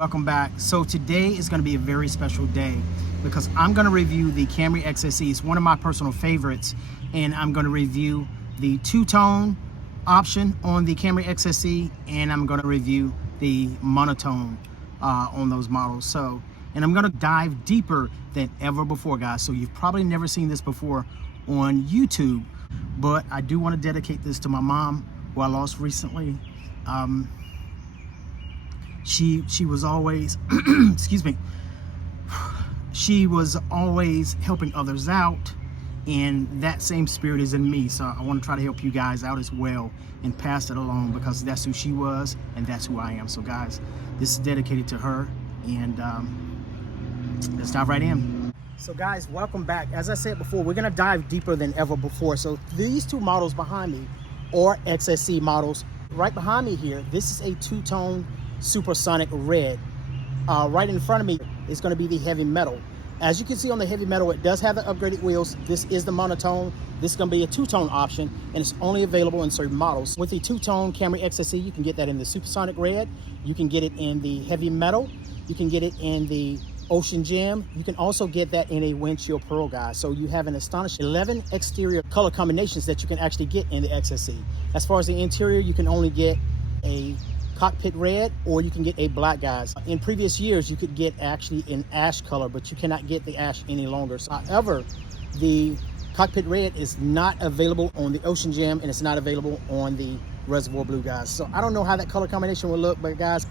Welcome back. So today is going to be a very special day because I'm going to review the Camry XSE. It's one of my personal favorites, and I'm going to review the two-tone option on the Camry XSE, and I'm going to review the monotone on those models. And I'm going to dive deeper than ever before, guys. So you've probably never seen this before on YouTube, but I do want to dedicate this to my mom, who I lost recently. She was always, excuse me, she was always helping others out, and that same spirit is in me. So I want to try to help you guys out as well and pass it along, because that's who she was and that's who I am. So guys, this is dedicated to her, and let's dive right in. So guys, welcome back. As I said before, we're gonna dive deeper than ever before. So these two models behind me are XSE models. Right behind me here, this is a two-tone supersonic red. Right in front of me is going to be the heavy metal. As you can see on the heavy metal, it does have the upgraded wheels. This is the monotone. This is going to be a two-tone option, and it's only available in certain models. With the two-tone Camry XSE, you can get that in the supersonic red. You can get it in the heavy metal. You can get it in the ocean gem. You can also get that in a windshield pearl, guys. So you have an astonishing 11 exterior color combinations that you can actually get in the XSE. As far as the interior, you can only get a cockpit red, or you can get a black, guys. In previous years, you could get actually an ash color, but you cannot get the ash any longer. So, however, the cockpit red is not available on the ocean gem, and it's not available on the reservoir blue, guys. So I don't know how that color combination will look, but guys,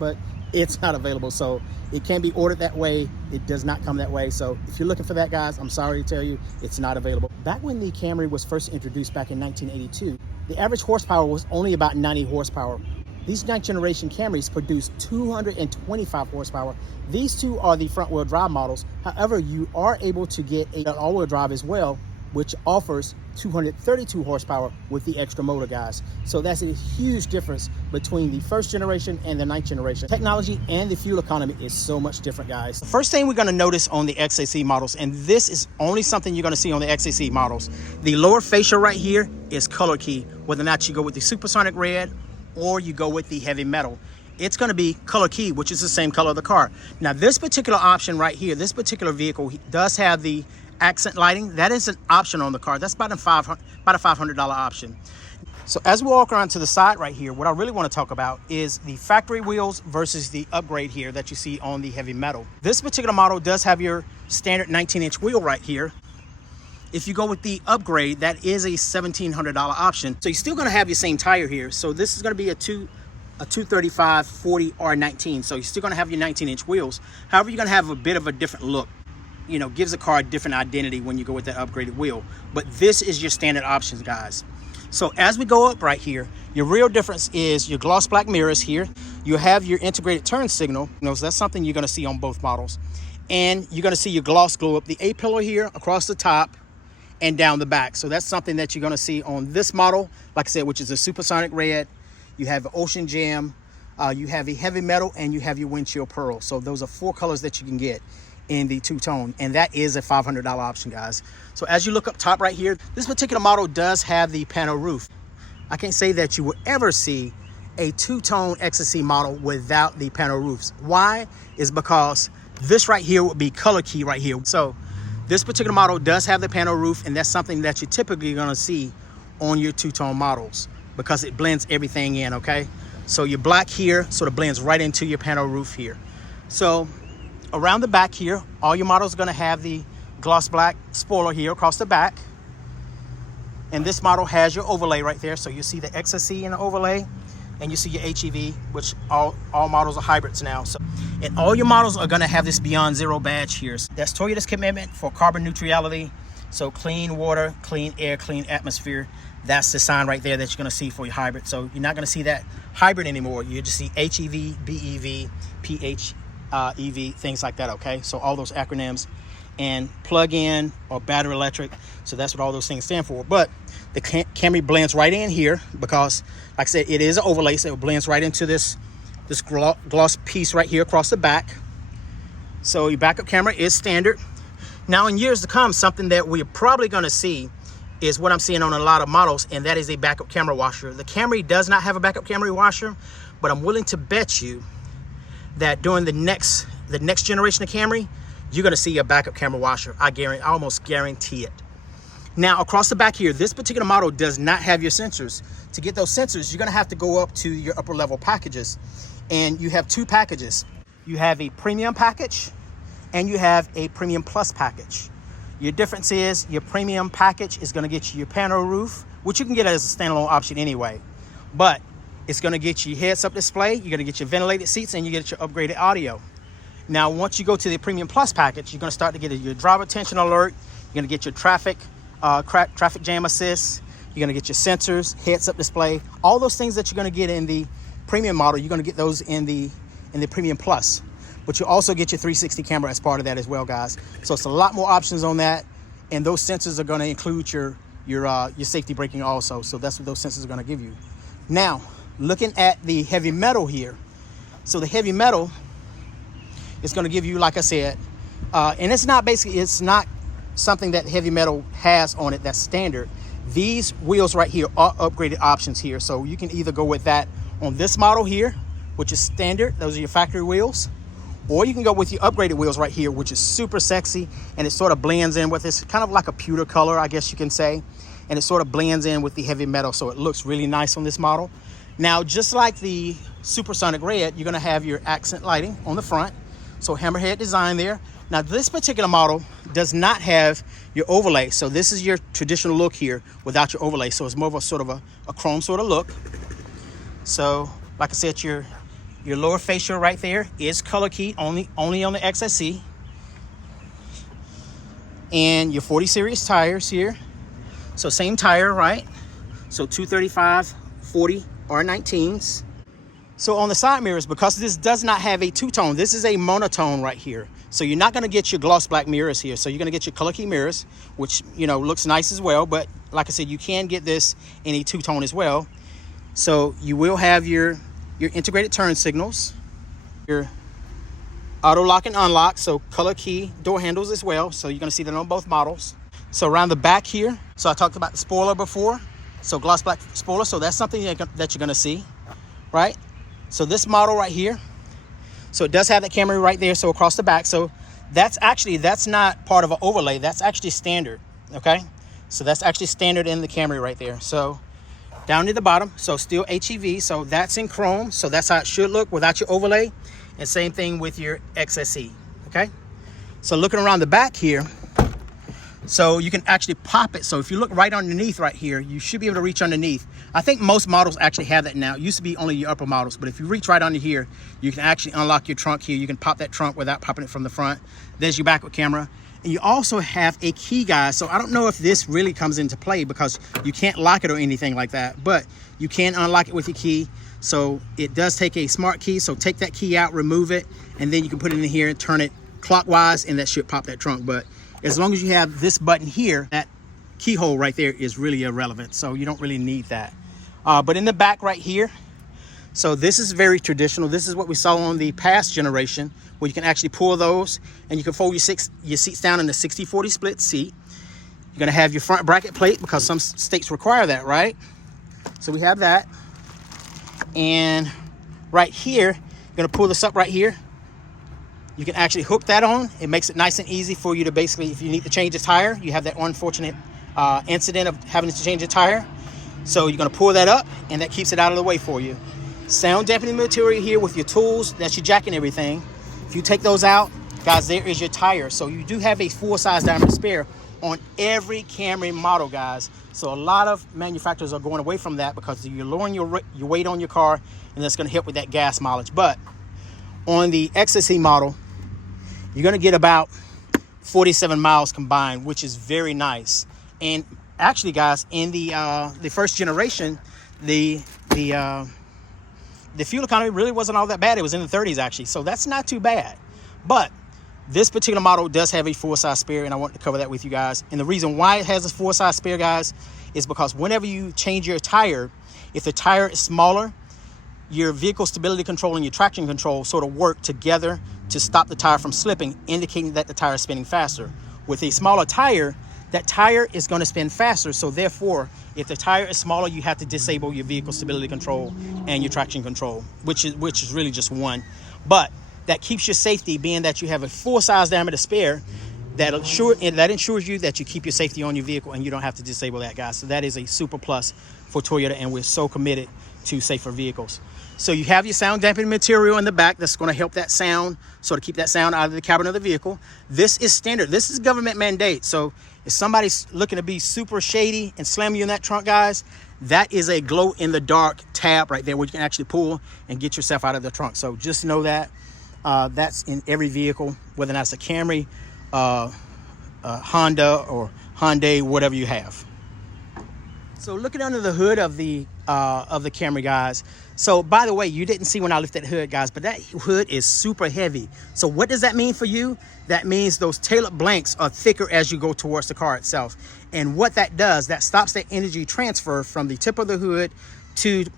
it's not available. So it can be ordered that way. It does not come that way. So if you're looking for that, guys, I'm sorry to tell you, it's not available. Back when the Camry was first introduced back in 1982, the average horsepower was only about 90 horsepower. These 9th generation Camrys produce 225 horsepower. These two are the front wheel drive models. However, you are able to get an all-wheel drive as well, which offers 232 horsepower with the extra motor, guys. So that's a huge difference between the 1st generation and the 9th generation. Technology and the fuel economy is so much different, guys. The first thing we're going to notice on the XSE models, and this is only something you're going to see on the XSE models, the lower fascia right here is color key. Whether or not you go with the supersonic red or you go with the heavy metal, it's going to be color key, which is the same color of the car. Now this particular option right here, this particular vehicle does have the accent lighting. That is an option on the car. That's about a $500 option. So as we walk around to the side right here, what I really want to talk about is the factory wheels versus the upgrade here that you see on the heavy metal. This particular model does have your standard 19-inch wheel right here. If you go with the upgrade, that is a $1,700 option. So you're still going to have your same tire here. So this is going to be a 235 40 R19. So you're still going to have your 19-inch wheels. However, you're going to have a bit of a different look. You know, gives the car a different identity when you go with that upgraded wheel. But this is your standard options, guys. So as we go up right here, your real difference is your gloss black mirrors here. You have your integrated turn signal. You know, so that's something you're going to see on both models. And you're going to see your gloss glow up the A-pillar here across the top and down the back. So that's something that you're going to see on this model, like I said, which is a supersonic red. You have an ocean gem, you have a heavy metal, and you have your windshield pearl. So those are 4 colors that you can get in the two-tone, and that is a $500 option, guys. So as you look up top right here, this particular model does have the Panoroof. I can't say that you will ever see a two-tone XSE model without the Panoroofs. Why? Is because this right here would be color key right here. So this particular model does have the Panoroof, and that's something that you're typically going to see on your two-tone models because it blends everything in, okay? So your black here sort of blends right into your Panoroof here. So around the back here, all your models are going to have the gloss black spoiler here across the back. And this model has your overlay right there. So you see the XSE in the overlay, and you see your HEV, which all models are hybrids now. So, and all your models are going to have this Beyond Zero badge here. So that's Toyota's commitment for carbon neutrality. So clean water, clean air, clean atmosphere. That's the sign right there that you're going to see for your hybrid. So you're not going to see that hybrid anymore. You just see HEV, BEV, PHEV, things like that, okay? So all those acronyms. And plug-in or battery electric. So that's what all those things stand for. But the Camry blends right in here because, like I said, it is an overlay, so it blends right into this gloss piece right here across the back. So your backup camera is standard. Now in years to come, something that we're probably going to see is what I'm seeing on a lot of models, and that is a backup camera washer. The Camry does not have a backup camera washer, but I'm willing to bet you that during the next generation of Camry, you're gonna see a backup camera washer. I almost guarantee it. Now, across the back here, this particular model does not have your sensors. To get those sensors, you're gonna have to go up to your upper level packages. And you have two packages. You have a premium package and you have a premium plus package. Your difference is your premium package is gonna get you your Panoroof, which you can get as a standalone option anyway. But it's gonna get you heads-up display, you're gonna get your ventilated seats, and you get your upgraded audio. Now, once you go to the Premium Plus package, you're gonna start to get your driver attention alert, you're gonna get your traffic jam assist, you're gonna get your sensors, heads-up display, all those things that you're gonna get in the Premium model, you're gonna get those in the Premium Plus. But you also get your 360 camera as part of that as well, guys. So it's a lot more options on that, and those sensors are gonna include your safety braking also. So that's what those sensors are gonna give you. Now, looking at the heavy metal here. So the heavy metal is gonna give you, like I said, and it's not something that heavy metal has on it that's standard. These wheels right here are upgraded options here. So you can either go with that on this model here, which is standard. Those are your factory wheels. Or you can go with your upgraded wheels right here, which is super sexy, and it sort of blends in with this, kind of like a pewter color, I guess you can say. And it sort of blends in with the heavy metal, so it looks really nice on this model. Now, just like the Supersonic Red, you're gonna have your accent lighting on the front. So hammerhead design there. Now, this particular model does not have your overlay. So this is your traditional look here without your overlay. So it's more of a sort of a chrome sort of look. So, like I said, your lower fascia right there is color keyed only on the XSE. And your 40 series tires here. So same tire, right? So 235, 40 R19s. So on the side mirrors, because this does not have a two-tone, this is a monotone right here. So you're not gonna get your gloss black mirrors here. So you're gonna get your color key mirrors, which, you know, looks nice as well. But like I said, you can get this in a two-tone as well. So you will have your integrated turn signals, your auto lock and unlock, so color key door handles as well. So you're gonna see that on both models. So around the back here, so I talked about the spoiler before. So gloss black spoiler, so that's something that you're gonna see, right? So this model right here, so it does have that Camry right there, so across the back. So that's not part of an overlay, that's actually standard, okay? So that's actually standard in the Camry right there. So down to the bottom, so still HEV, so that's in chrome, so that's how it should look without your overlay. And same thing with your XSE, okay? So looking around the back here, so you can actually pop it. So if you look right underneath right here, you should be able to reach underneath. I think most models actually have that now. It used to be only your upper models, but if you reach right under here, you can actually unlock your trunk here. You can pop that trunk without popping it from the front. There's your backup camera. And you also have a key, guys. So I don't know if this really comes into play because you can't lock it or anything like that, but you can unlock it with your key. So it does take a smart key. So take that key out, remove it, and then you can put it in here and turn it clockwise, and that should pop that trunk. But as long as you have this button here, that keyhole right there is really irrelevant. So you don't really need that. But in the back right here, so this is very traditional. This is what we saw on the past generation, where you can actually pull those and you can fold your seats down in the 60-40 split seat. You're gonna have your front bracket plate because some states require that, right? So we have that. And right here, you're gonna pull this up right here. You can actually hook that on. It makes it nice and easy for you to basically, if you need to change a tire, you have that unfortunate incident of having to change a tire. So you're gonna pull that up and that keeps it out of the way for you. Sound dampening material here with your tools, that's your jack and everything. If you take those out, guys, there is your tire. So you do have a full-size diameter spare on every Camry model, guys. So a lot of manufacturers are going away from that because you're lowering your weight on your car, and that's gonna help with that gas mileage. But on the XSE model, you're gonna get about 47 miles combined, which is very nice. And actually, guys, in the first generation, the fuel economy really wasn't all that bad. It was in the 30s actually, so that's not too bad. But this particular model does have a full-size spare, and I want to cover that with you guys. And the reason why it has a full-size spare, guys, is because whenever you change your tire, if the tire is smaller, your vehicle stability control and your traction control sort of work together to stop the tire from slipping, indicating that the tire is spinning faster. With a smaller tire, that tire is going to spin faster. So therefore, if the tire is smaller, you have to disable your vehicle stability control and your traction control, which is really just one. But that keeps your safety, being that you have a full size diameter spare. That ensures you that you keep your safety on your vehicle and you don't have to disable that, guys. So that is a super plus for Toyota, and we're so committed to safer vehicles. So you have your sound dampening material in the back that's going to help that sound, so to keep that sound out of the cabin of the vehicle. This is standard. This is government mandate. So if somebody's looking to be super shady and slam you in that trunk, guys, that is a glow in the dark tab right there where you can actually pull and get yourself out of the trunk. So just know that that's in every vehicle, whether that's a Camry, Honda or Hyundai, whatever you have. So looking under the hood of the Camry, guys. So by the way, you didn't see when I lifted that hood, guys, but that hood is super heavy. So what does that mean for you? That means those tail blanks are thicker as you go towards the car itself. And what that does, that stops that energy transfer from the tip of the hood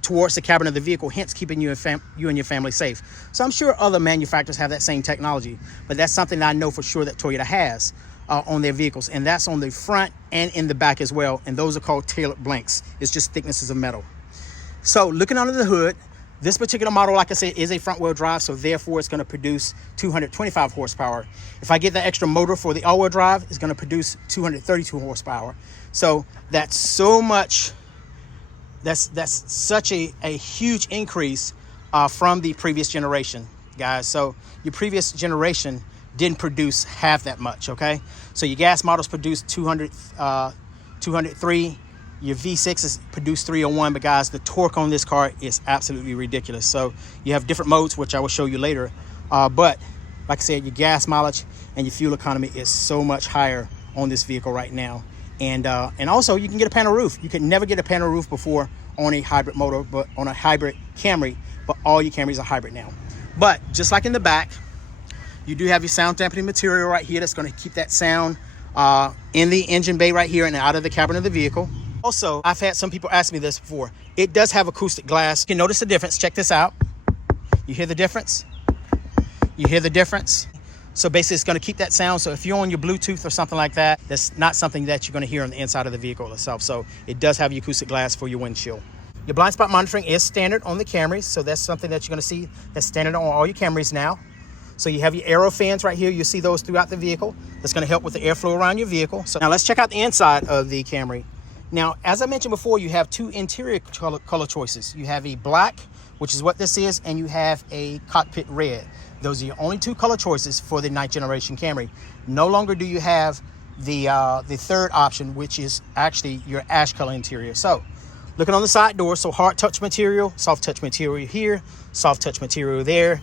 towards the cabin of the vehicle, hence keeping you and your family safe. So I'm sure other manufacturers have that same technology, but that's something that I know for sure that Toyota has on their vehicles, and that's on the front and in the back as well. And those are called tail blanks. It's just thicknesses of metal. So looking under the hood, this particular model, like I said, is a front-wheel drive, so therefore it's going to produce 225 horsepower. If I get the extra motor for the all-wheel drive, it's going to produce 232 horsepower. So that's so much. That's such a huge increase from the previous generation, guys. So your previous generation didn't produce half that much, okay? So your gas models produce 203. Your V6 produced 301, but guys, the torque on this car is absolutely ridiculous. So you have different modes, which I will show you later. But like I said, your gas mileage and your fuel economy is so much higher on this vehicle right now. And also you can get a Panoroof. You could never get a Panoroof before on a hybrid motor, but on a hybrid Camry, but all your Camrys are hybrid now. But just like in the back, you do have your sound dampening material right here that's going to keep that sound in the engine bay right here and out of the cabin of the vehicle. Also, I've had some people ask me this before. It does have acoustic glass. You can notice the difference. Check this out. You hear the difference? You hear the difference? So basically it's going to keep that sound. So if you're on your Bluetooth or something like that, that's not something that you're going to hear on the inside of the vehicle itself. So it does have your acoustic glass for your windshield. Your blind spot monitoring is standard on the Camrys. So that's something that you're going to see that's standard on all your Camrys now. So you have your aero fans right here. You'll see those throughout the vehicle. That's going to help with the airflow around your vehicle. So now let's check out the inside of the Camry. Now, as I mentioned before, you have two interior color choices. You have a black, which is what this is, and you have a cockpit red. Those are your only two color choices for the 9th generation Camry. No longer do you have the third option, which is actually your ash color interior. So looking on the side door, so hard touch material, soft touch material here, soft touch material there.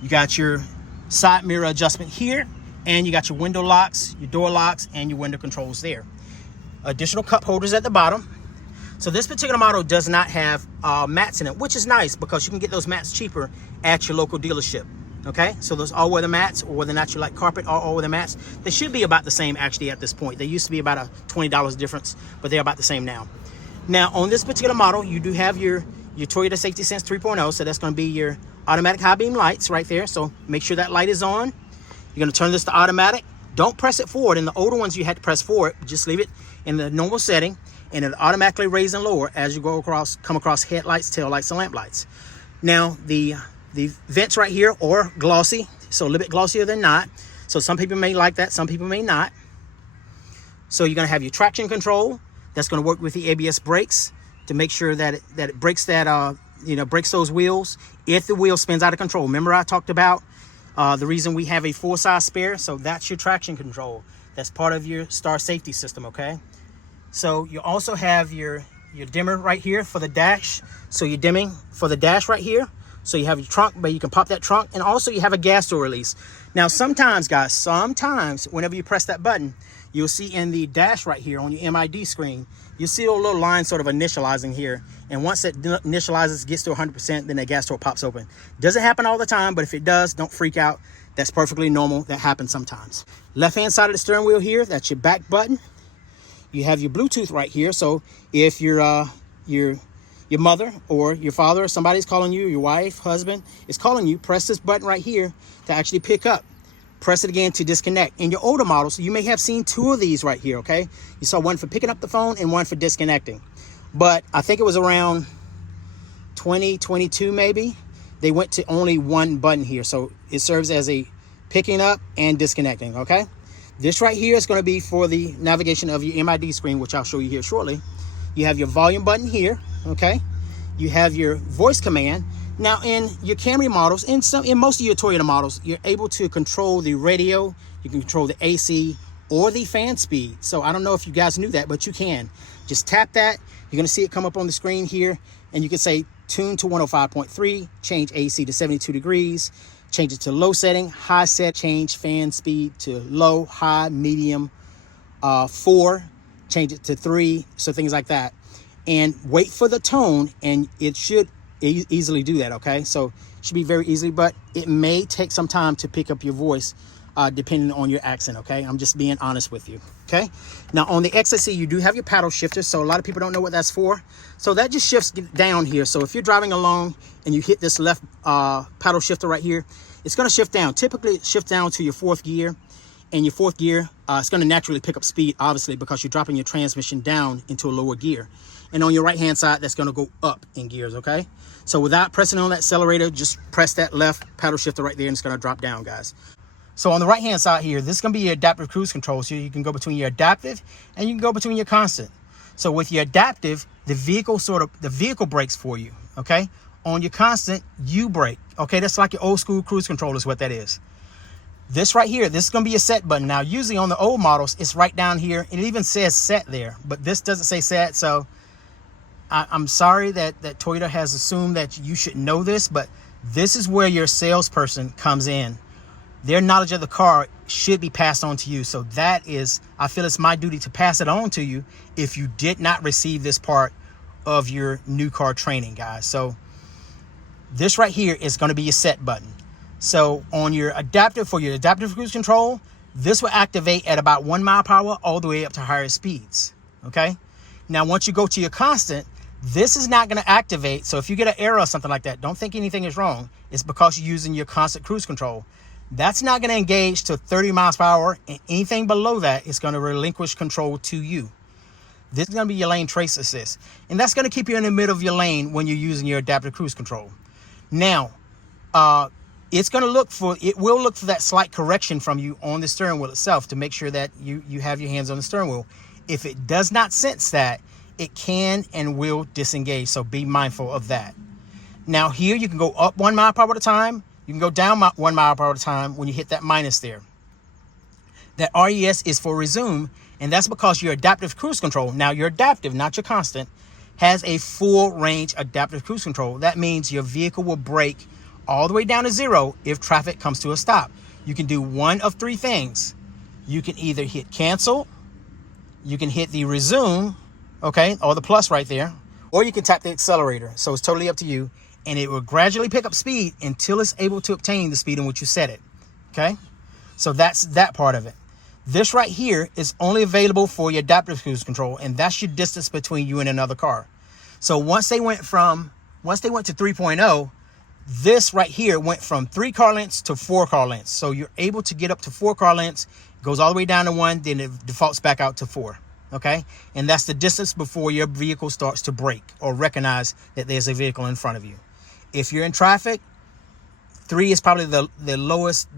You got your side mirror adjustment here, and you got your window locks, your door locks, and your window controls there. Additional cup holders at the bottom. So this particular model does not have mats in it, which is nice because you can get those mats cheaper at your local dealership. Okay, so those all-weather mats, or whether or not you like carpet or all-weather mats, they should be about the same actually at this point. They used to be about a $20 difference, but they're about the same now. Now on this particular model, you do have your Toyota Safety Sense 3.0, so that's going to be your automatic high beam lights right there. So make sure that light is on. You're going to turn this to automatic. Don't press it forward. In the older ones, you had to press forward. Just leave it in the normal setting, and it automatically raise and lower as you come across headlights, tail lights, and lamp lights. Now the vents right here are glossy, so a little bit glossier than not. So some people may like that, some people may not. So you're going to have your traction control. That's going to work with the ABS brakes to make sure that it brakes brakes those wheels if the wheel spins out of control. Remember I talked about the reason we have a full size spare, so that's your traction control. That's part of your star safety system, okay? So you also have your dimmer right here for the dash. So you're dimming for the dash right here. So you have your trunk, but you can pop that trunk, and also you have a gas door release. Now sometimes, guys, whenever you press that button, you'll see in the dash right here on your MID screen, you'll see a little line sort of initializing here. And once it initializes, gets to 100%, then the gas door pops open. Doesn't happen all the time, but if it does, don't freak out. That's perfectly normal. That happens sometimes. Left-hand side of the steering wheel here, that's your back button. You have your Bluetooth right here. So if your mother or your father or somebody's calling you, your wife, husband is calling you, press this button right here to actually pick up. Press it again to disconnect. In your older models, you may have seen two of these right here, okay? You saw one for picking up the phone and one for disconnecting. But I think it was around 2022 maybe, they went to only one button here. So it serves as a picking up and disconnecting, okay? This right here is going to be for the navigation of your MID screen, which I'll show you here shortly. You have your volume button here, okay? You have your voice command. Now in your Camry models, in most of your Toyota models, you're able to control the radio, you can control the AC or the fan speed. So I don't know if you guys knew that, but you can. Just tap that. You're going to see it come up on the screen here, and you can say tune to 105.3, change AC to 72 degrees, change it to low setting, high set, change fan speed to low, high, medium, 4, change it to 3, so things like that. And wait for the tone, and it should easily do that, okay? So it should be very easily, but it may take some time to pick up your voice depending on your accent, okay? I'm just being honest with you, okay? Now on the XSE, you do have your paddle shifter, so a lot of people don't know what that's for. So that just shifts down here. So if you're driving along and you hit this left paddle shifter right here, it's gonna shift down. Typically it shifts down to your 4th gear, and your 4th gear, it's gonna naturally pick up speed, obviously, because you're dropping your transmission down into a lower gear. And on your right-hand side, that's gonna go up in gears, okay? So without pressing on that accelerator, just press that left paddle shifter right there, and it's gonna drop down, guys. So on the right-hand side here, this is gonna be your adaptive cruise control. So you can go between your adaptive and you can go between your constant. So with your adaptive, the vehicle brakes for you, okay? On your constant, you brake, okay? That's like your old school cruise control is what that is. This right here, this is gonna be a set button. Now, usually on the old models, it's right down here. It even says set there, but this doesn't say set. So I'm sorry that Toyota has assumed that you should know this, but this is where your salesperson comes in. Their knowledge of the car should be passed on to you. So that is, I feel it's my duty to pass it on to you if you did not receive this part of your new car training, guys. So this right here is going to be your set button. So on your adaptive, for your adaptive cruise control, this will activate at about 1 mile per hour all the way up to higher speeds, okay? Now, once you go to your constant, this is not going to activate. So if you get an error or something like that, don't think anything is wrong. It's because you're using your constant cruise control. That's not going to engage to 30 miles per hour, and anything below that is going to relinquish control to you. This is going to be your lane trace assist, and that's going to keep you in the middle of your lane when you're using your adaptive cruise control. Now, it will look for that slight correction from you on the steering wheel itself to make sure that you have your hands on the steering wheel. If it does not sense that, it can and will disengage, so be mindful of that. Now here, you can go up 1 mile per hour at a time. You can go down 1 mile per hour at a time when you hit that minus there. That RES is for resume, and that's because your adaptive cruise control, now your adaptive, not your constant, has a full range adaptive cruise control. That means your vehicle will brake all the way down to 0 if traffic comes to a stop. You can do one of 3 things. You can either hit cancel, you can hit the resume, okay, or the plus right there, or you can tap the accelerator. So it's totally up to you. And it will gradually pick up speed until it's able to obtain the speed in which you set it, okay? So that's that part of it. This right here is only available for your adaptive cruise control, and that's your distance between you and another car. So once they went to 3.0, this right here went from 3 car lengths to 4 car lengths. So you're able to get up to 4 car lengths, goes all the way down to 1, then it defaults back out to 4. Okay, and that's the distance before your vehicle starts to brake or recognize that there's a vehicle in front of you. If you're in traffic, 3 is probably the lowest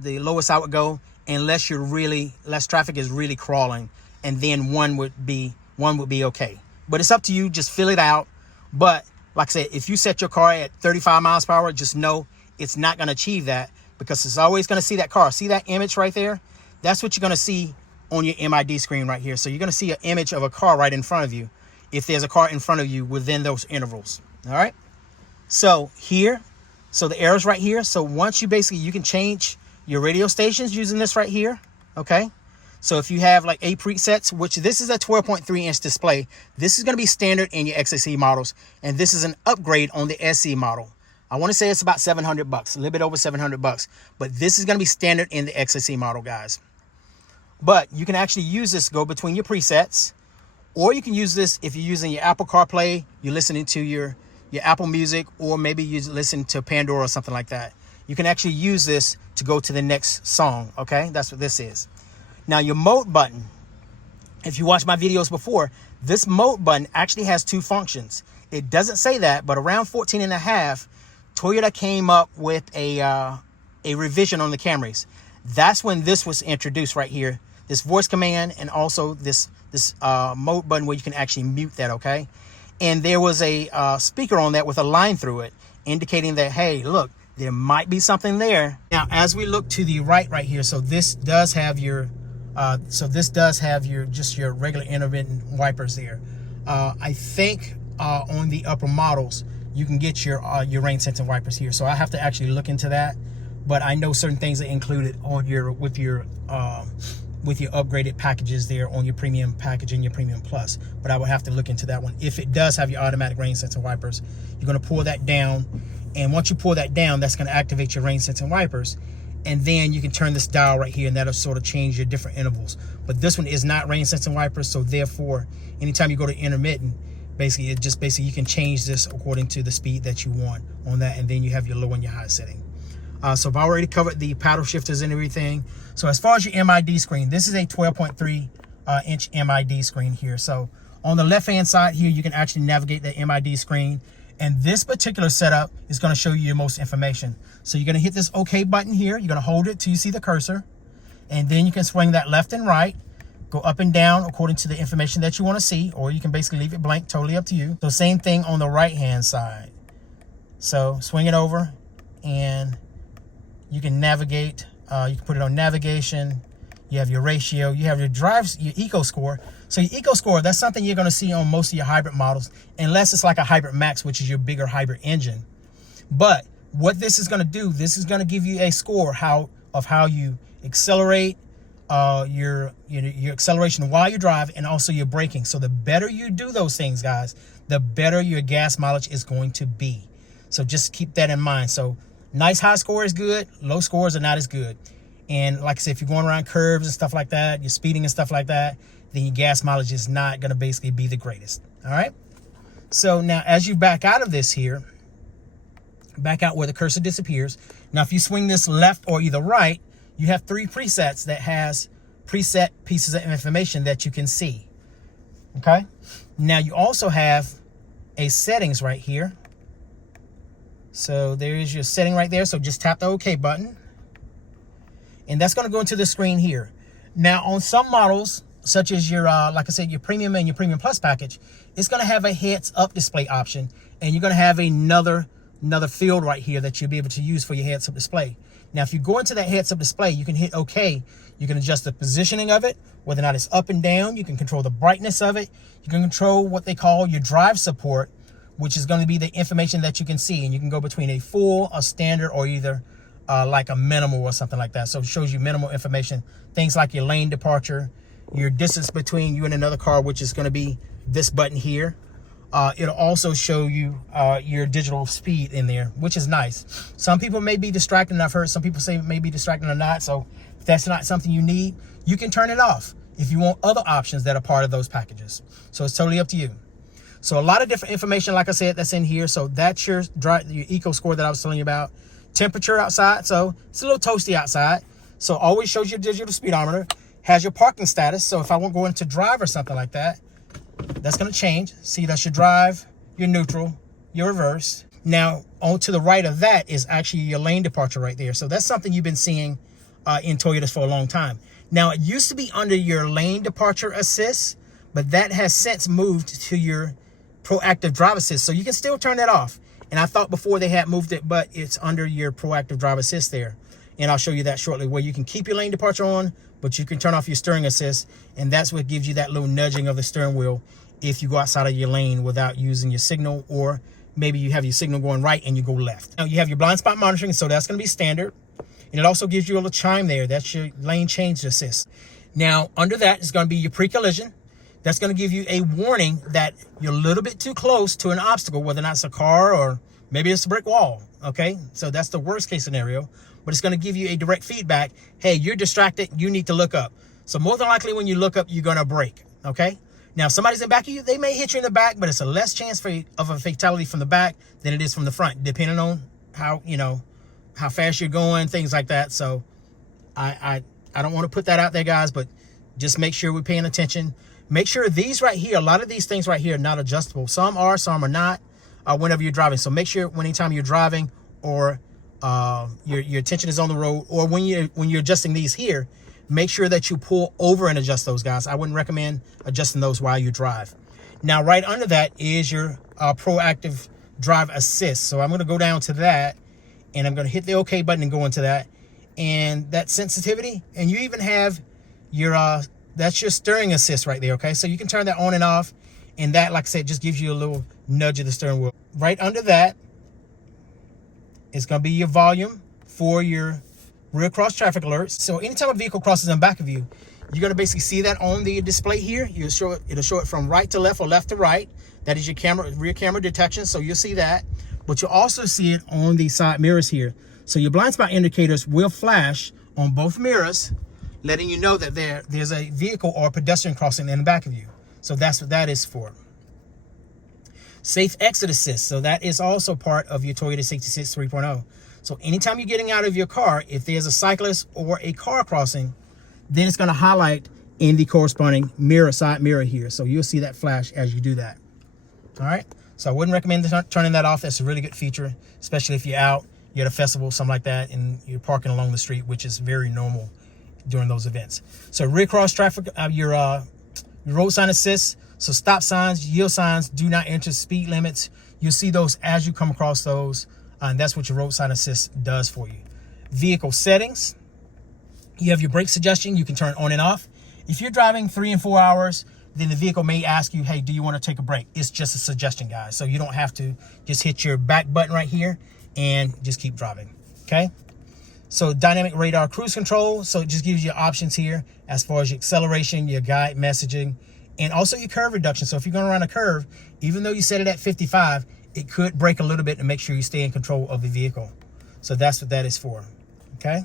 I would go, unless traffic is really crawling, and then 1 would be okay. But it's up to you. Just fill it out. But like I said, if you set your car at 35 miles per hour, just know it's not going to achieve that, because it's always going to see that car. See that image right there? That's what you're going to see on your MID screen right here. So you're going to see an image of a car right in front of you if there's a car in front of you within those intervals. All right. So here, so the arrow's right here. So once you can change your radio stations using this right here. Okay. So if you have like 8 presets, which this is a 12.3 inch display, this is going to be standard in your XSE models. And this is an upgrade on the SE model. I want to say it's about $700, a little bit over $700, but this is going to be standard in the XSE model, guys. But you can actually use this, go between your presets, or you can use this if you're using your Apple CarPlay, you're listening to your Apple Music, or maybe you listen to Pandora or something like that. You can actually use this to go to the next song, okay? That's what this is. Now, your mode button, if you watched my videos before, this mode button actually has 2 functions. It doesn't say that, but around 14.5, Toyota came up with a revision on the Camrys. That's when this was introduced right here. This voice command, and also this mode button where you can actually mute that, okay? And there was a speaker on that with a line through it, indicating that, hey, look, there might be something there. Now, as we look to the right here, so this does have your just your regular intermittent wipers there. I think on the upper models you can get your rain sensing wipers here. So I have to actually look into that. But I know certain things are included on with your upgraded packages there on your premium package and your premium plus. But I would have to look into that one. If it does have your automatic rain sensing wipers, you're going to pull that down. And once you pull that down, that's going to activate your rain sensing wipers. And then you can turn this dial right here, and that'll sort of change your different intervals. But this one is not rain sensing wipers, so therefore, anytime you go to intermittent, basically you can change this according to the speed that you want on that, and then you have your low and your high setting. So I've already covered the paddle shifters and everything. So as far as your MID screen, this is a 12.3 inch MID screen here. So on the left hand side here, you can actually navigate the MID screen. And this particular setup is going to show you your most information. So you're going to hit this OK button here. You're going to hold it till you see the cursor. And then you can swing that left and right, go up and down according to the information that you want to see, or you can basically leave it blank, totally up to you. So same thing on the right hand side. So swing it over and you can navigate. You can put it on navigation. You have your ratio. You have your your eco score. So your eco score, that's something you're going to see on most of your hybrid models, unless it's like a hybrid max, which is your bigger hybrid engine. But what this is going to do, this is going to give you a score of how you accelerate, your acceleration while you drive, and also your braking. So the better you do those things, guys, the better your gas mileage is going to be. So just keep that in mind. So nice high score is good. Low scores are not as good. And like I said, if you're going around curves and stuff like that, you're speeding and stuff like that, then your gas mileage is not going to basically be the greatest. All right. So now as you back out of this here, back out where the cursor disappears. Now, if you swing this left or either right, you have 3 presets that has preset pieces of information that you can see. Okay. Now you also have a settings right here. So there is your setting right there. So just tap the OK button. And that's going to go into the screen here. Now, on some models, such as your, like I said, your premium and your premium plus package, it's going to have a heads up display option. And you're going to have another field right here that you'll be able to use for your heads up display. Now, if you go into that heads up display, you can hit OK. You can adjust the positioning of it, whether or not it's up and down. You can control the brightness of it. You can control what they call your drive support, which is going to be the information that you can see. And you can go between a full, a standard, or either like a minimal or something like that. So it shows you minimal information, things like your lane departure, your distance between you and another car, which is going to be this button here. It'll also show you your digital speed in there, which is nice. Some people may be distracted, and I've heard some people say it may be distracting or not. So if that's not something you need, you can turn it off if you want other options that are part of those packages. So it's totally up to you. So a lot of different information, like I said, that's in here. So that's your eco score that I was telling you about. Temperature outside, so it's a little toasty outside. So always shows your digital speedometer. Has your parking status. So if I want to go into drive or something like that, that's going to change. See, that's your drive, your neutral, your reverse. Now, on to the right of that is actually your lane departure right there. So that's something you've been seeing in Toyotas for a long time. Now, it used to be under your lane departure assist, but that has since moved to your proactive drive assist. So you can still turn that off. And I thought before they had moved it, but it's under your proactive drive assist there. And I'll show you that shortly, where you can keep your lane departure on, but you can turn off your steering assist. And that's what gives you that little nudging of the steering wheel if you go outside of your lane without using your signal, or maybe you have your signal going right and you go left. Now you have your blind spot monitoring, so that's going to be standard. And it also gives you a little chime there. That's your lane change assist. Now under that is going to be your pre-collision. That's going to give you a warning that you're a little bit too close to an obstacle, whether or not it's a car or maybe it's a brick wall. Okay, so that's the worst case scenario. But it's going to give you a direct feedback. Hey, you're distracted. You need to look up. So more than likely when you look up, you're going to brake. Okay. Now, if somebody's in back of you, they may hit you in the back, but it's a less chance of a fatality from the back than it is from the front, depending on how fast you're going, things like that. So I don't want to put that out there, guys, but just make sure we're paying attention. Make sure these right here, a lot of these things right here are not adjustable. Some are, some are not, whenever you're driving. So make sure anytime you're driving or your attention is on the road, or when you're adjusting these here, make sure that you pull over and adjust those, guys. I wouldn't recommend adjusting those while you drive. Now, right under that is your proactive drive assist. So I'm going to go down to that, and I'm going to hit the OK button and go into that. And that sensitivity, and you even have your that's your steering assist right there. Okay, so you can turn that on and off, and that, like I said, just gives you a little nudge of the steering wheel. Right under that is going to be your volume for your rear cross traffic alerts. So anytime a vehicle crosses in back of you, you're going to basically see that on the display here. It'll show it from right to left or left to right. That is your rear camera detection, so you'll see that. But you'll also see it on the side mirrors here. So your blind spot indicators will flash on both mirrors, letting you know that there's a vehicle or pedestrian crossing in the back of you. So that's what that is for. Safe exit assist. So that is also part of your Toyota Safety Assist 3.0. So anytime you're getting out of your car, if there's a cyclist or a car crossing, then it's going to highlight in the corresponding side mirror here. So you'll see that flash as you do that. All right. So I wouldn't recommend turning that off. That's a really good feature, especially if you're out, you're at a festival, something like that, and you're parking along the street, which is very normal during those events. So rear cross traffic, your road sign assist. So stop signs, yield signs, do not enter speed limits. You'll see those as you come across those. And that's what your road sign assist does for you. Vehicle settings. You have your brake suggestion. You can turn on and off. If you're driving 3 and 4 hours, then the vehicle may ask you, hey, do you want to take a break? It's just a suggestion, guys. So you don't have to. Just hit your back button right here and just keep driving, okay? So dynamic radar cruise control. So it just gives you options here as far as your acceleration, your guide messaging, and also your curve reduction. So if you're going around a curve, even though you set it at 55, it could brake a little bit to make sure you stay in control of the vehicle. So that's what that is for, okay?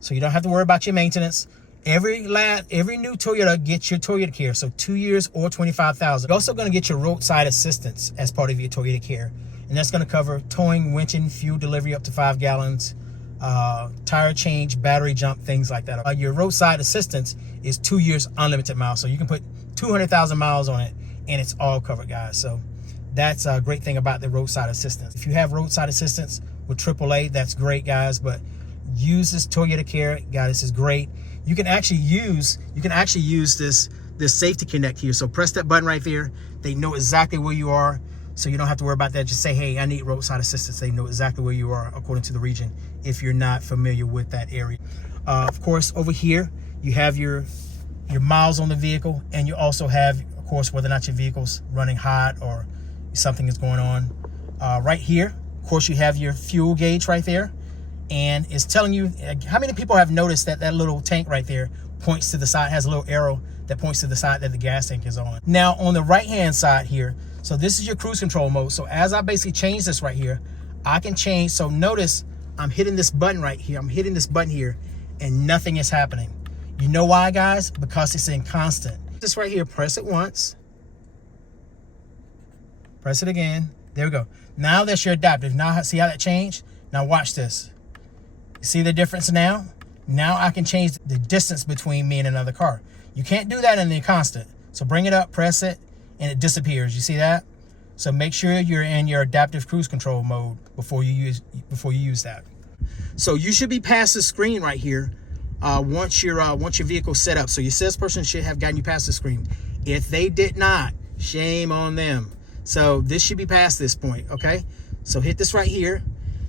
So you don't have to worry about your maintenance. Every new Toyota gets your Toyota Care, so 2 years or 25,000. You're also going to get your roadside assistance as part of your Toyota Care, and that's going to cover towing, winching, fuel delivery up to 5 gallons, tire change, battery jump, things like that. Your roadside assistance is 2 years unlimited miles, so you can put 200,000 miles on it, and it's all covered, guys. So that's a great thing about the roadside assistance. If you have roadside assistance with AAA, that's great, guys. But use this Toyota Care, guys. This is great. You can actually use this safety connect here. So press that button right there. They know exactly where you are, so you don't have to worry about that. Just say, hey, I need roadside assistance. They know exactly where you are according to the region if you're not familiar with that area. Of course, over here you have your miles on the vehicle, and you also have, of course, whether or not your vehicle's running hot or something is going on. Right here, of course, you have your fuel gauge right there. And it's telling you, how many people have noticed that that little tank right there points to the side, has a little arrow that points to the side that the gas tank is on. Now on the right hand side here, so this is your cruise control mode. So as I basically change this right here, I can change. So notice I'm hitting this button right here. I'm hitting this button here and nothing is happening. You know why, guys? Because it's in constant. This right here, press it once. Press it again. There we go. Now that's your adaptive. Now see how that changed? Now watch this. See the difference now? Now I can change the distance between me and another car. You can't do that in the constant. So bring it up, press it, and it disappears. You see that? So make sure you're in your adaptive cruise control mode before you use that. So you should be past the screen right here once your vehicle's set up. So your salesperson should have gotten you past the screen. If they did not, shame on them. So this should be past this point, okay? So hit this right here.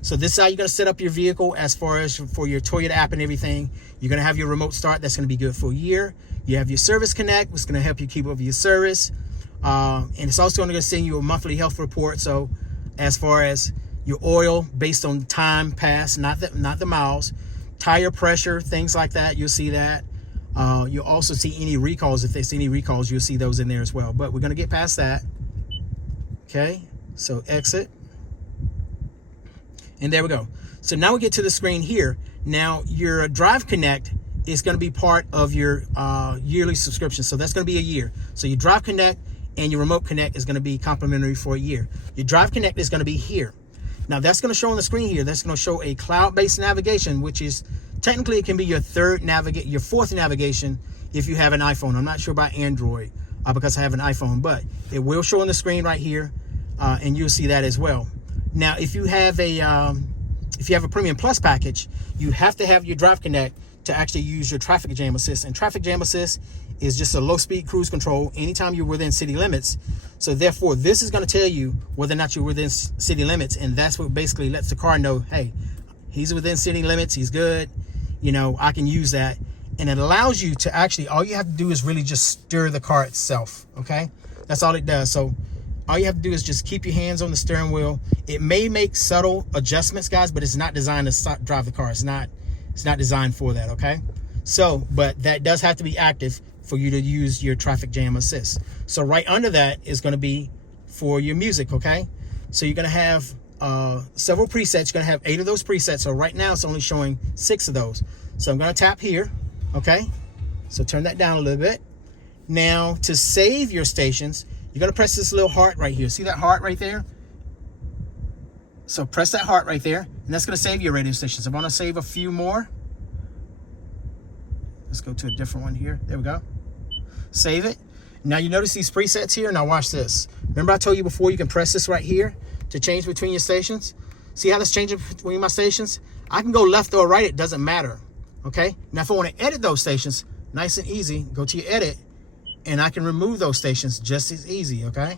So this is how you're going to set up your vehicle as far as for your Toyota app and everything. You're going to have your remote start. That's going to be good for a year. You have your service connect, which is going to help you keep up your service. And it's also going to send you a monthly health report. So as far as your oil based on time passed, not the miles, tire pressure, things like that, you'll see that. You'll also see any recalls. If there's any recalls, you'll see those in there as well. But we're going to get past that. Okay, so exit. And there we go. So now we get to the screen here. Now your Drive Connect is going to be part of your yearly subscription. So that's going to be a year. So your Drive Connect and your Remote Connect is going to be complimentary for a year. Your Drive Connect is going to be here. Now that's going to show on the screen here. That's going to show a cloud-based navigation, which is technically it can be your fourth navigation if you have an iPhone. I'm not sure about Android because I have an iPhone, but it will show on the screen right here, and you'll see that as well. Now, if you have a Premium Plus package, you have to have your Drive Connect to actually use your Traffic Jam Assist. And Traffic Jam Assist is just a low-speed cruise control anytime you're within city limits. So therefore, this is going to tell you whether or not you're within city limits, and that's what basically lets the car know, hey, he's within city limits, he's good, you know, I can use that. And it allows you to actually, all you have to do is really just steer the car itself, okay? That's all it does. So all you have to do is just keep your hands on the steering wheel. It may make subtle adjustments, guys, but it's not designed to drive the car. It's not designed for that, okay? So, but that does have to be active for you to use your Traffic Jam Assist. So right under that is going to be for your music, okay? So you're going to have several presets. You're going to have 8 of those presets. So right now it's only showing 6 of those. So I'm going to tap here, okay? So turn that down a little bit. Now to save your stations, you're going to press this little heart right here. See that heart right there? So press that heart right there, and that's going to save your radio stations. I'm going to save a few more. Let's go to a different one here. There we go. Save it. Now you notice these presets here. Now watch this. Remember I told you before you can press this right here to change between your stations? See how that's changing between my stations? I can go left or right. It doesn't matter. Okay? Now if I want to edit those stations, nice and easy, go to your edit, and I can remove those stations just as easy, okay?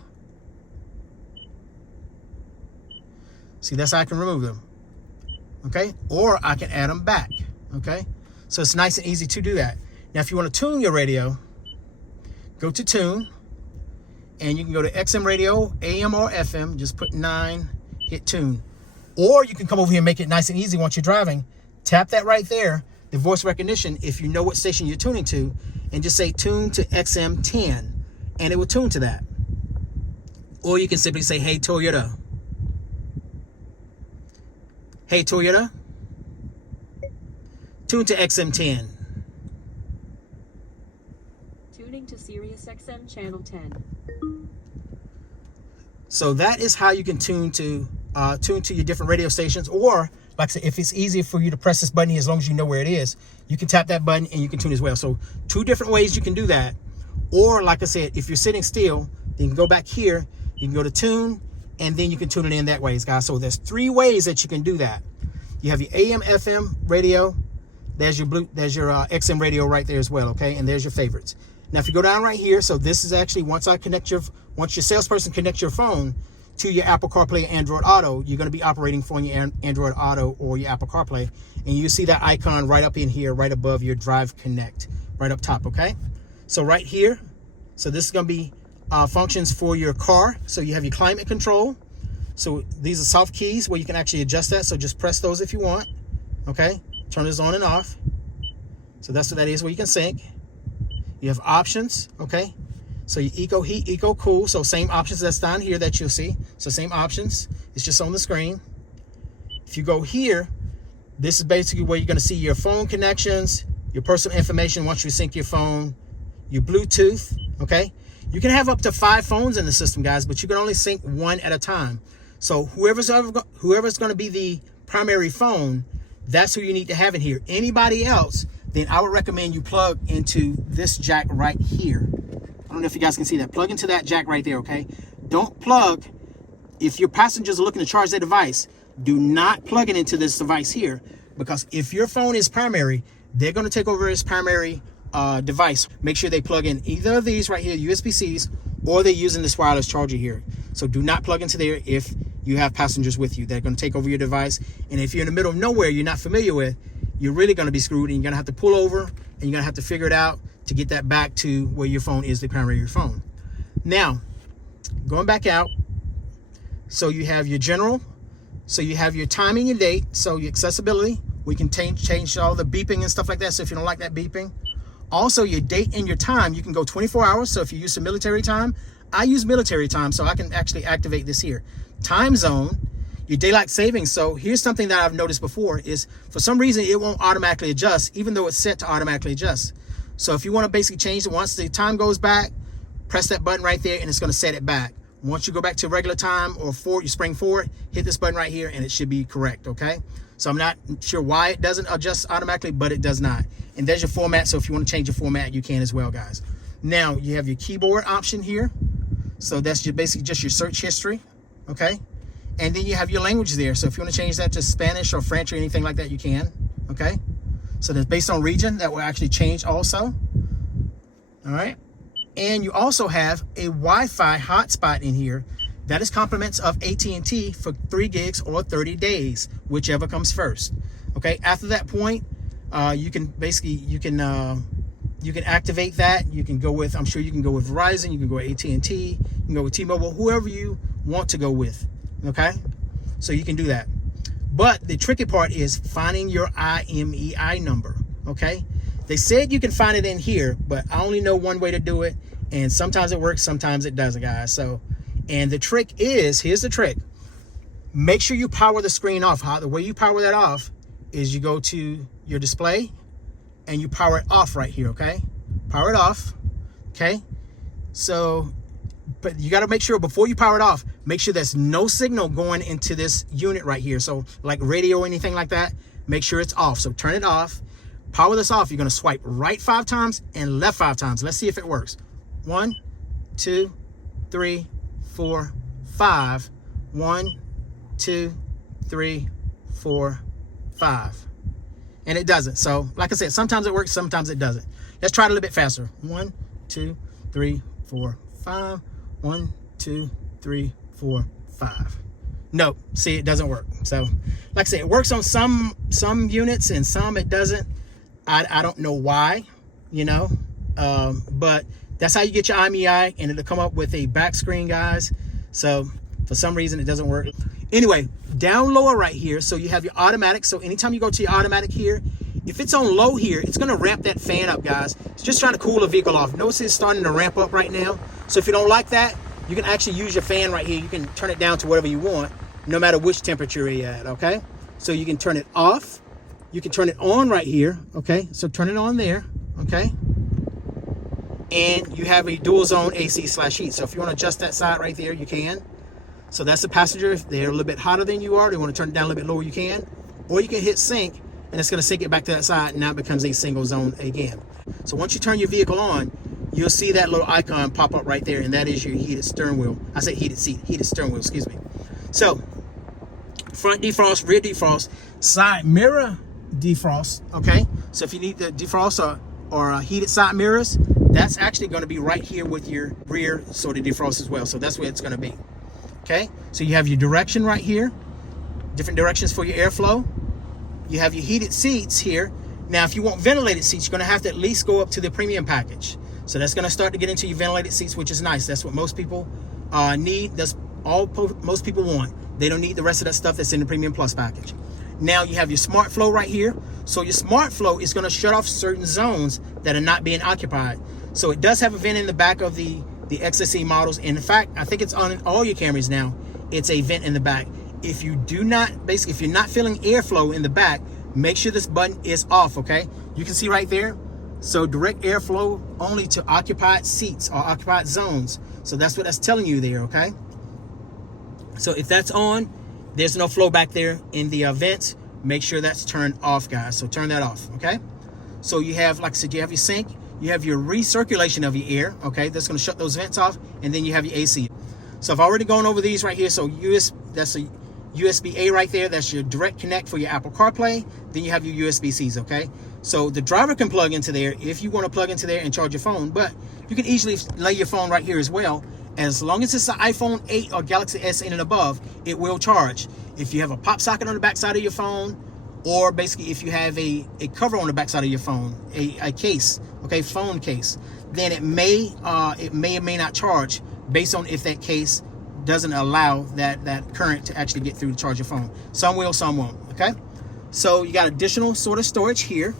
See, that's how I can remove them, okay? Or I can add them back, okay? So it's nice and easy to do that. Now, if you want to tune your radio, go to Tune, and you can go to XM Radio, AM or FM, just put 9, hit Tune. Or you can come over here and make it nice and easy once you're driving. Tap that right there, the voice recognition, if you know what station you're tuning to, and just say tune to XM 10, and it will tune to that. Or you can simply say, hey Toyota. Hey Toyota, tune to XM 10. Tuning to Sirius XM channel 10. So that is how you can tune to your different radio stations. Or like I said, if it's easier for you to press this button here, as long as you know where it is, you can tap that button and you can tune as well. So 2 different ways you can do that. Or like I said, if you're sitting still, then you can go back here, you can go to Tune, and then you can tune it in that way, guys. So there's 3 ways that you can do that. You have your AM, FM radio. There's your XM radio right there as well, okay? And there's your favorites. Now, if you go down right here, so this is actually once your salesperson connects your phone to your Apple CarPlay or Android Auto, you're going to be operating from your Android Auto or your Apple CarPlay, and you see that icon right up in here, right above your Drive Connect, right up top, okay? So right here, so this is going to be functions for your car. So you have your climate control. So these are soft keys where you can actually adjust that. So just press those if you want, okay? Turn this on and off. So that's what that is, where you can sync. You have options, okay? So your eco heat, eco cool. So same options that's down here that you'll see. So same options. It's just on the screen. If you go here, this is basically where you're going to see your phone connections, your personal information once you sync your phone, your Bluetooth, okay? You can have up to 5 phones in the system, guys, but you can only sync 1 at a time. So whoever's going to be the primary phone, that's who you need to have in here. Anybody else, then I would recommend you plug into this jack right here. I don't know if you guys can see that. Plug into that jack right there, okay? Don't plug, if your passengers are looking to charge their device, do not plug it into this device here, because if your phone is primary, they're going to take over its primary device. Make sure they plug in either of these right here, USB-Cs, or they're using this wireless charger here. So do not plug into there if you have passengers with you. They're going to take over your device. And if you're in the middle of nowhere you're not familiar with, you're really going to be screwed, and you're going to have to pull over, and you're going to have to figure it out to get that back to where your phone is the primary of your phone. Now, going back out, so you have your general, so you have your timing and date, so your accessibility, we can change all the beeping and stuff like that, so if you don't like that beeping. Also, your date and your time, you can go 24 hours, so if you use some military time, I use military time, so I can actually activate this here. Time zone, your daylight savings. So here's something that I've noticed before is for some reason it won't automatically adjust, even though it's set to automatically adjust. So if you want to basically change it, once the time goes back, press that button right there and it's going to set it back. Once you go back to regular time or forward, you spring forward, hit this button right here and it should be correct, okay? So I'm not sure why it doesn't adjust automatically, but it does not. And there's your format, so if you want to change your format, you can as well, guys. Now, you have your keyboard option here. So that's basically just your search history, okay? And then you have your language there. So if you want to change that to Spanish or French or anything like that, you can. Okay. So that's based on region. That will actually change also. All right. And you also have a Wi-Fi hotspot in here. That is compliments of AT&T for 3 gigs or 30 days, whichever comes first. Okay. After that point, you can activate that. You can go with, I'm sure you can go with Verizon. You can go with AT&T. You can go with T-Mobile, whoever you want to go with. Okay. So you can do that. But the tricky part is finding your IMEI number. Okay. They said you can find it in here, but I only know one way to do it. And sometimes it works, sometimes it doesn't, guys. So, and the trick is, here's the trick. Make sure you power the screen off. The way you power that off is you go to your display and you power it off right here, okay? Power it off, okay? So, but you got to make sure before you power it off, make sure there's no signal going into this unit right here. So like radio or anything like that, make sure it's off. So turn it off, power this off. You're going to swipe right 5 times and left 5 times. Let's see if it works. 1, 2, 3, 4, 5. 1, 2, 3, 4, 5. And it doesn't. So like I said, sometimes it works, sometimes it doesn't. Let's try it a little bit faster. 1, 2, 3, 4, 5. 1, 2, 3, 4, 5. Nope. See, it doesn't work. So like I said, it works on some units and some it doesn't. I don't know why, you know, but that's how you get your IMEI, and it'll come up with a back screen, guys. So for some reason it doesn't work. Anyway, down lower right here, so you have your automatic. So anytime you go to your automatic here, if it's on low here, it's going to ramp that fan up, guys. It's just trying to cool the vehicle off. Notice it's starting to ramp up right now. So if you don't like that, you can actually use your fan right here. You can turn it down to whatever you want, no matter which temperature you're at, okay? So you can turn it off. You can turn it on right here, okay? So turn it on there, okay? And you have a dual zone AC/heat. So if you want to adjust that side right there, you can. So that's the passenger. If they're a little bit hotter than you are, they want to turn it down a little bit lower, you can. Or you can hit sync, and it's going to sync it back to that side, and now it becomes a single zone again. So once you turn your vehicle on, you'll see that little icon pop up right there, and that is your heated steering wheel. I said heated seat, heated steering wheel, excuse me. So front defrost, rear defrost, side mirror defrost, okay? So if you need the defrost or heated side mirrors, that's actually going to be right here with your rear sort of defrost as well. So that's where it's going to be. Okay, so you have your direction right here, different directions for your airflow. You have your heated seats here. Now, if you want ventilated seats, you're going to have to at least go up to the premium package. So that's going to start to get into your ventilated seats, which is nice. That's what most people need. That's all most people want. They don't need the rest of that stuff that's in the premium plus package. Now you have your smart flow right here. So your smart flow is going to shut off certain zones that are not being occupied. So it does have a vent in the back of the XSE models. In fact, I think it's on all your Camrys now. It's a vent in the back. If you do not, basically, if you're not feeling airflow in the back, make sure this button is off, okay? You can see right there. So direct airflow only to occupied seats or occupied zones. So that's what that's telling you there, okay? So if that's on, there's no flow back there in the vents. Make sure that's turned off, guys. So turn that off, okay? So you have, like I said, you have your sync. You have your recirculation of your air, okay? That's going to shut those vents off, and then you have your AC. So I've already gone over these right here. So that's a USB-A right there. That's your direct connect for your Apple CarPlay. Then you have your USB-Cs, okay? So the driver can plug into there if you want to plug into there and charge your phone, but you can easily lay your phone right here as well. As long as it's an iPhone 8 or Galaxy S8 and above, it will charge. If you have a pop socket on the back side of your phone, or basically if you have a cover on the back side of your phone, a case, okay, phone case, then it may or may not charge based on if that case doesn't allow that current to actually get through to charge your phone. Some will, some won't, okay? So you got additional sort of storage here,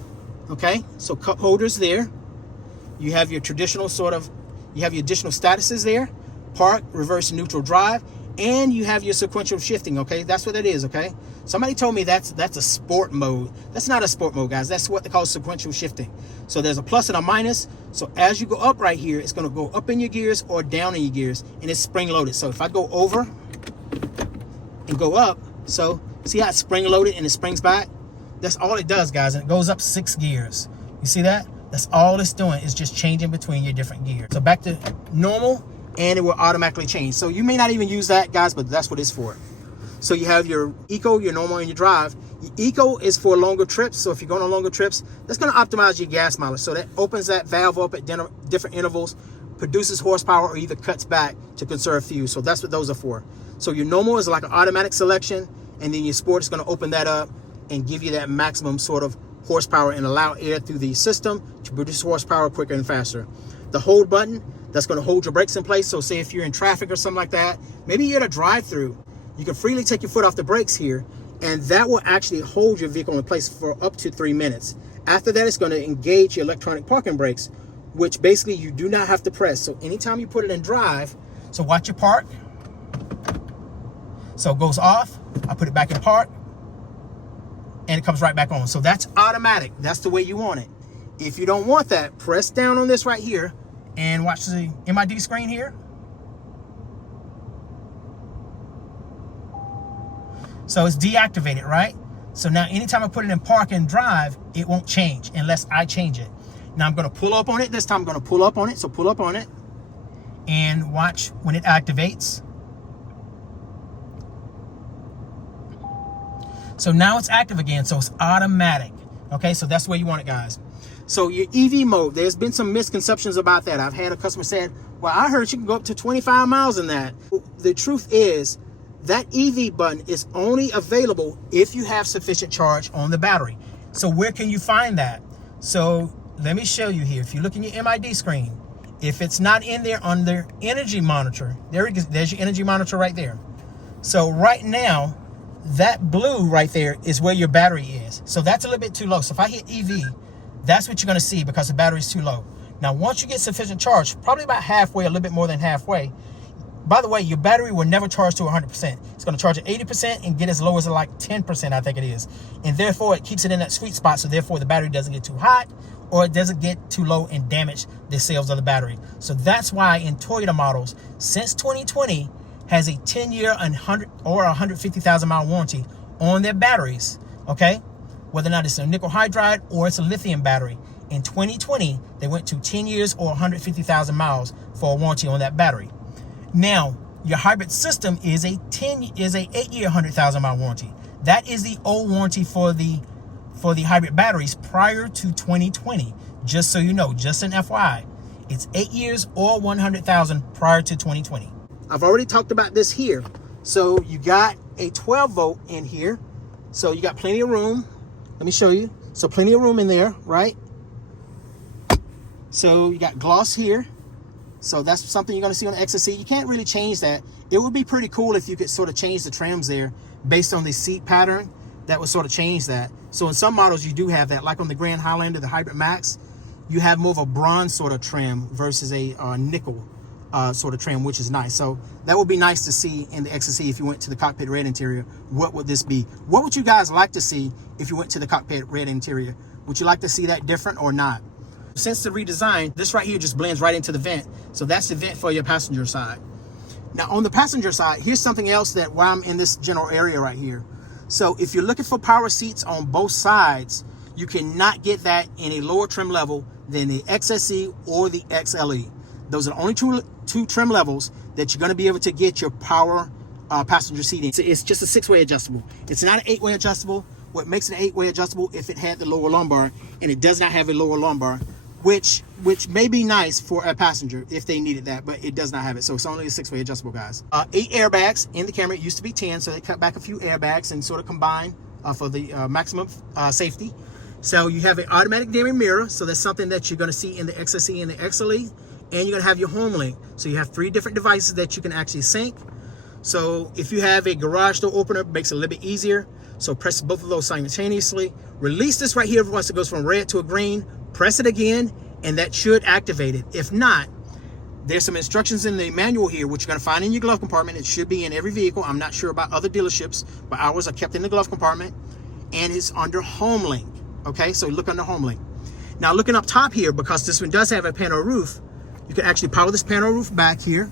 okay? So cup holders there. You have your traditional you have your additional statuses there, park, reverse, neutral, drive, and you have your sequential shifting, okay? That's what it is, okay? Somebody told me that's a sport mode. That's not a sport mode, guys. That's what they call sequential shifting. So there's a plus and a minus. So as you go up right here, it's going to go up in your gears or down in your gears, and it's spring loaded. So if I go over and go up, so see how it's spring loaded and it springs back? That's all it does, guys, and it goes up 6 gears. You see that? That's all it's doing, is just changing between your different gears. So back to normal, and it will automatically change. So you may not even use that, guys, but that's what it's for. So you have your Eco, your normal, and your Drive. Your Eco is for longer trips. So if you're going on longer trips, that's going to optimize your gas mileage. So that opens that valve up at different intervals, produces horsepower, or either cuts back to conserve fuel. So that's what those are for. So your normal is like an automatic selection, and then your Sport is going to open that up and give you that maximum sort of horsepower and allow air through the system to produce horsepower quicker and faster. The hold button, that's going to hold your brakes in place. So say if you're in traffic or something like that, maybe you're at a drive-through, you can freely take your foot off the brakes here, and that will actually hold your vehicle in place for up to 3 minutes. After that, it's going to engage your electronic parking brakes, which basically you do not have to press. So anytime you put it in drive, so watch your park. So it goes off, I put it back in park, and it comes right back on. So that's automatic. That's the way you want it. If you don't want that, press down on this right here and watch the MID screen here. So it's deactivated, right? So now anytime I put it in park and drive, it won't change unless I change it. Now I'm going to pull up on it. This time I'm going to pull up on it. So pull up on it and watch when it activates. So now it's active again. So it's automatic. Okay, so that's where you want it, guys. So your EV mode, there's been some misconceptions about that. I've had a customer said, well, I heard you can go up to 25 miles in that. The truth is, that EV button is only available if you have sufficient charge on the battery. So where can you find that? So let me show you here. If you look in your MID screen, if it's not in there under energy monitor, there's your energy monitor right there. So right now, that blue right there is where your battery is. So that's a little bit too low. So if I hit EV, that's what you're going to see because the battery is too low. Now, once you get sufficient charge, probably about halfway, a little bit more than halfway. By the way, your battery will never charge to 100%. It's going to charge at 80% and get as low as like 10%, I think it is. And therefore, it keeps it in that sweet spot. So therefore, the battery doesn't get too hot or it doesn't get too low and damage the cells of the battery. So that's why in Toyota models, since 2020, has a 10-year or 150,000 mile warranty on their batteries, okay? Whether or not it's a nickel hydride or it's a lithium battery. In 2020, they went to 10 years or 150,000 miles for a warranty on that battery. Now, your hybrid system is a 8-year, 100,000 mile warranty. That is the old warranty for the hybrid batteries prior to 2020. Just so you know, just an FYI, it's 8 years or 100,000 prior to 2020. I've already talked about this here. So you got a 12 volt in here. So you got plenty of room. Let me show you. So plenty of room in there, right? So you got gloss here. So that's something you're going to see on the XSE. You can't really change that. It would be pretty cool if you could sort of change the trims there based on the seat pattern. That would sort of change that. So in some models you do have that, like on the Grand Highlander, the Hybrid Max, you have more of a bronze sort of trim versus a nickel sort of trim, which is nice. So that would be nice to see in the XSE if you went to the cockpit red interior. What would this be? What would you guys like to see if you went to the cockpit red interior? Would you like to see that different or not? Since the redesign, this right here just blends right into the vent. So that's the vent for your passenger side. Now on the passenger side, here's something else that while I'm in this general area right here. So if you're looking for power seats on both sides, you cannot get that in a lower trim level than the XSE or the XLE. Those are the only two trim levels that you're going to be able to get your power passenger seat in. So it's just a 6-way adjustable. It's not an 8-way adjustable. What makes it an 8-way adjustable if it had the lower lumbar, and it does not have a lower lumbar, which may be nice for a passenger if they needed that, but it does not have it. So it's only a 6-way adjustable, guys. 8 airbags in the Camry. It used to be 10, so they cut back a few airbags and sort of combine for the maximum safety. So you have an automatic dimming mirror. So that's something that you're going to see in the XSE and the XLE. And you're going to have your Homelink. So you have 3 different devices that you can actually sync. So if you have a garage door opener, it makes it a little bit easier. So press both of those simultaneously. Release this right here once it goes from red to a green. Press it again, and that should activate it. If not, there's some instructions in the manual here, which you're going to find in your glove compartment. It should be in every vehicle. I'm not sure about other dealerships, but ours are kept in the glove compartment, and it's under Homelink. Okay, so look under Homelink. Now looking up top here, because this one does have a Panoroof, you can actually power this Panoroof back here.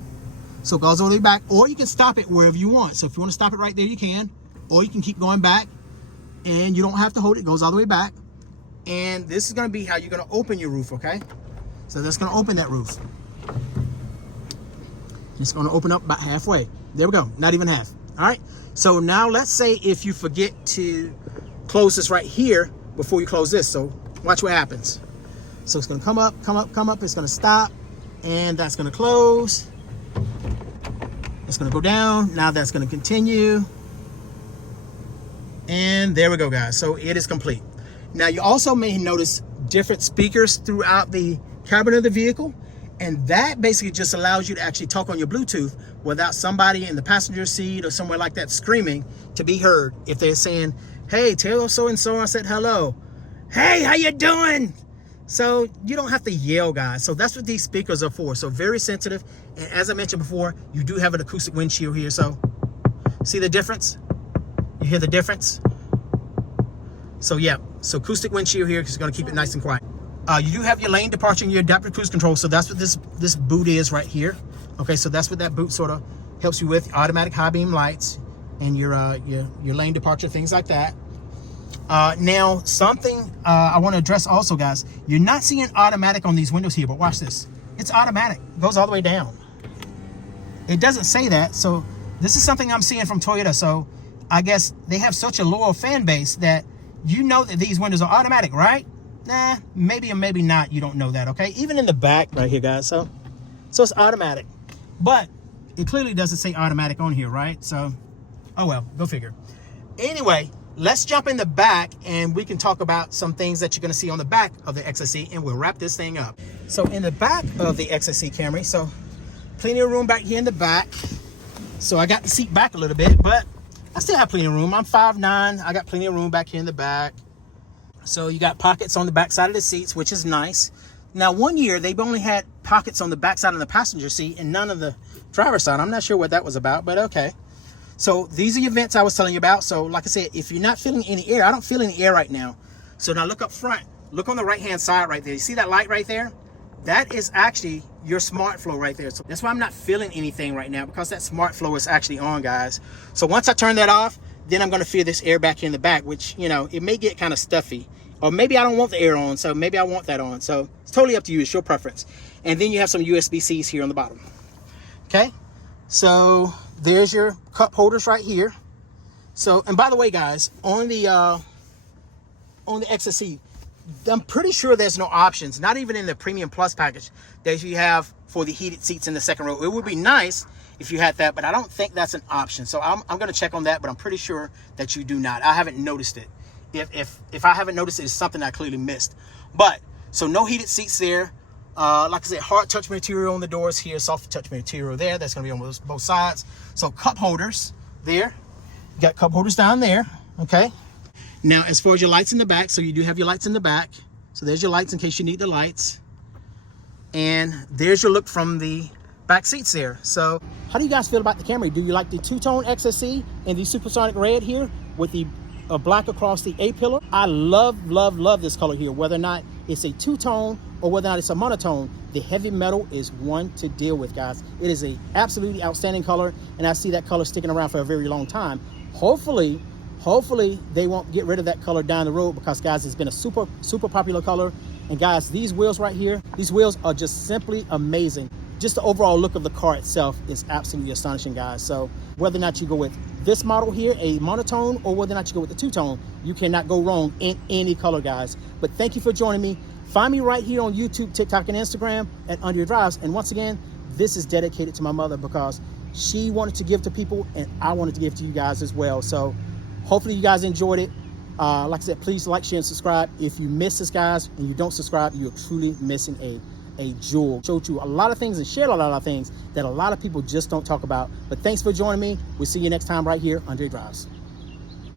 So it goes all the way back, or you can stop it wherever you want. So if you want to stop it right there, you can, or you can keep going back, and you don't have to hold it. It goes all the way back. And this is going to be how you're going to open your roof, okay? So that's going to open that roof. It's going to open up about halfway. There we go. Not even half. All right, so now let's say if you forget to close this right here before you close this. So watch what happens. So it's gonna come up, it's gonna stop, and that's gonna close. It's gonna go down, now that's gonna continue. And there we go, guys. So it is complete. Now you also may notice different speakers throughout the cabin of the vehicle, and that basically just allows you to actually talk on your Bluetooth without somebody in the passenger seat or somewhere like that screaming to be heard. If they're saying, hey, tell so-and-so I said hello. Hey, how you doing? So you don't have to yell, guys. So that's what these speakers are for. So very sensitive. And as I mentioned before, you do have an acoustic windshield here. So see the difference? You hear the difference? So yeah, so acoustic windshield here is going to keep it nice and quiet. You do have your lane departure and your adaptive cruise control. So that's what this boot is right here. Okay, so that's what that boot sort of helps you with. Automatic high beam lights and your lane departure, things like that. Now, something I want to address also, guys. You're not seeing automatic on these windows here, but watch this. It's automatic. It goes all the way down. It doesn't say that, so this is something I'm seeing from Toyota. So I guess they have such a loyal fan base that you know that these windows are automatic, right? Nah, maybe or maybe not. You don't know that, okay? Even in the back right here, guys. So it's automatic, but it clearly doesn't say automatic on here, right? So, oh well, go figure. Anyway, let's jump in the back and we can talk about some things that you're going to see on the back of the XSE, and we'll wrap this thing up. So in the back of the XSE Camry, so plenty of room back here in the back. So I got the seat back a little bit, but I still have plenty of room. I'm 5'9". I got plenty of room back here in the back. So you got pockets on the back side of the seats, which is nice. Now, one year they've only had pockets on the back side of the passenger seat and none of the driver's side. I'm not sure what that was about, but okay. So these are your vents I was telling you about. So like I said, if you're not feeling any air, I don't feel any air right now. So now look up front. Look on the right-hand side right there. You see that light right there? That is actually your smart flow right there. So that's why I'm not feeling anything right now, because that smart flow is actually on, guys. So once I turn that off, then I'm going to feel this air back here in the back, which, you know, it may get kind of stuffy. Or maybe I don't want the air on, so maybe I want that on. So it's totally up to you. It's your preference. And then you have some USB-Cs here on the bottom. Okay? So there's your cup holders right here. So, and by the way, guys, on the XSE, I'm pretty sure there's no options, not even in the Premium Plus package, that you have for the heated seats in the second row. It would be nice if you had that, but I don't think that's an option. So I'm going to check on that, but I'm pretty sure that you do not. I haven't noticed it. If I haven't noticed it, it's something I clearly missed. But, so no heated seats there. Like I said, hard touch material on the doors here, soft touch material there. That's going to be on both sides. So cup holders there. You got cup holders down there, okay? Now, as far as your lights in the back, so you do have your lights in the back. So there's your lights in case you need the lights. And there's your look from the back seats there. So how do you guys feel about the Camry? Do you like the two-tone XSE and the supersonic red here with the black across the A-pillar? I love this color here, whether or not it's a two-tone or whether or not it's a monotone. The heavy metal is one to deal with, guys. It is a absolutely outstanding color, and I see that color sticking around for a very long time. Hopefully they won't get rid of that color down the road, because, guys, it's been a super popular color. And guys, these wheels right here, these wheels are just simply amazing. Just the overall look of the car itself is absolutely astonishing, guys. So whether or not you go with this model here, a monotone, or whether or not you go with the two-tone, you cannot go wrong in any color, guys. But thank you for joining me. Find me right here on YouTube, TikTok, and Instagram at Under Your Drives. And once again, this is dedicated to my mother, because she wanted to give to people and I wanted to give to you guys as well. So hopefully you guys enjoyed it. Like I said, please like, share, and subscribe. If you miss this, guys, and you don't subscribe, you're truly missing a jewel. Showed you a lot of things and shared a lot of things that a lot of people just don't talk about. But thanks for joining me. We'll see you next time right here on Under Your Drives.